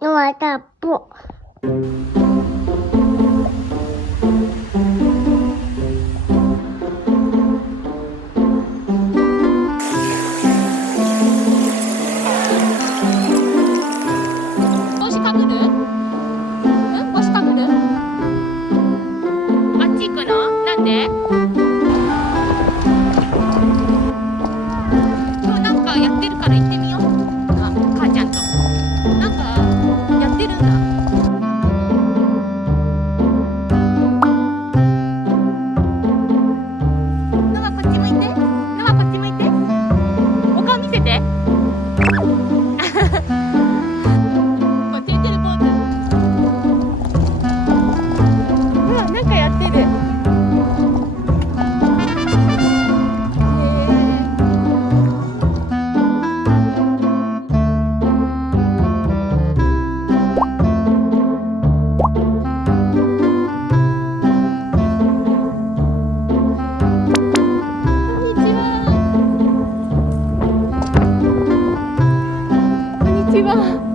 用来的布。对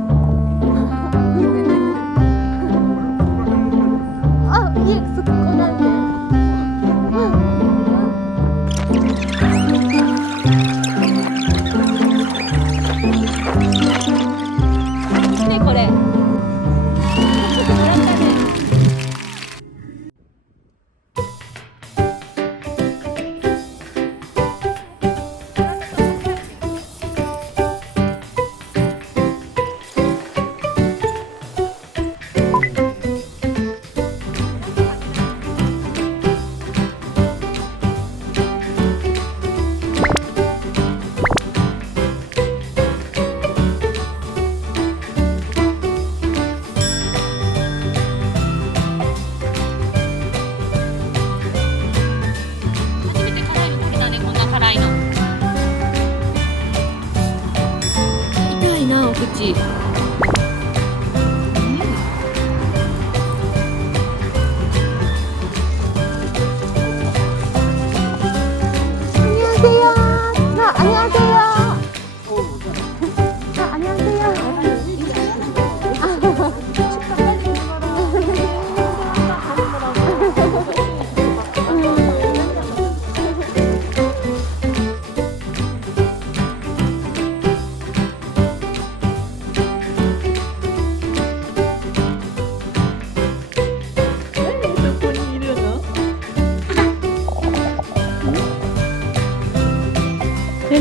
그치?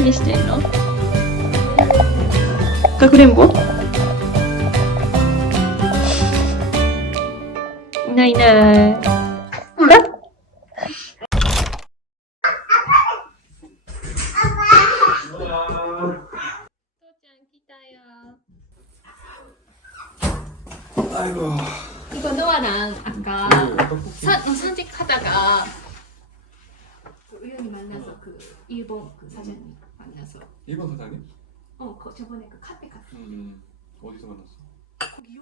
何してんのかくれんぼいないいない。ほら。父ちゃん来たよ。 아이고. 이거 노아랑 아까 산, 어, 산책하다가 그 우연히 만나서 그 일본 그 사장님 만나서. 일본 사장님? 어, 그 저번에 그 카페 갔어. 음, 음, 어디서 만났어? 거기 요.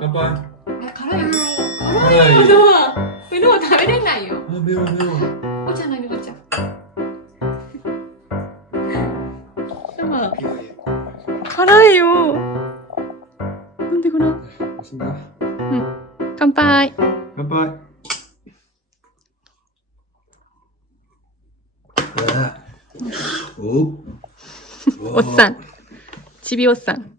빠빠이. 어, 아, 가라요. 가라요, 너와. 왜 너와 다이랬나요? 아, 매워, 매워. 오잖아, 이거 자. 너와. 가라요. ますかうん。乾杯。乾杯。おおっさん。ちびおっさん。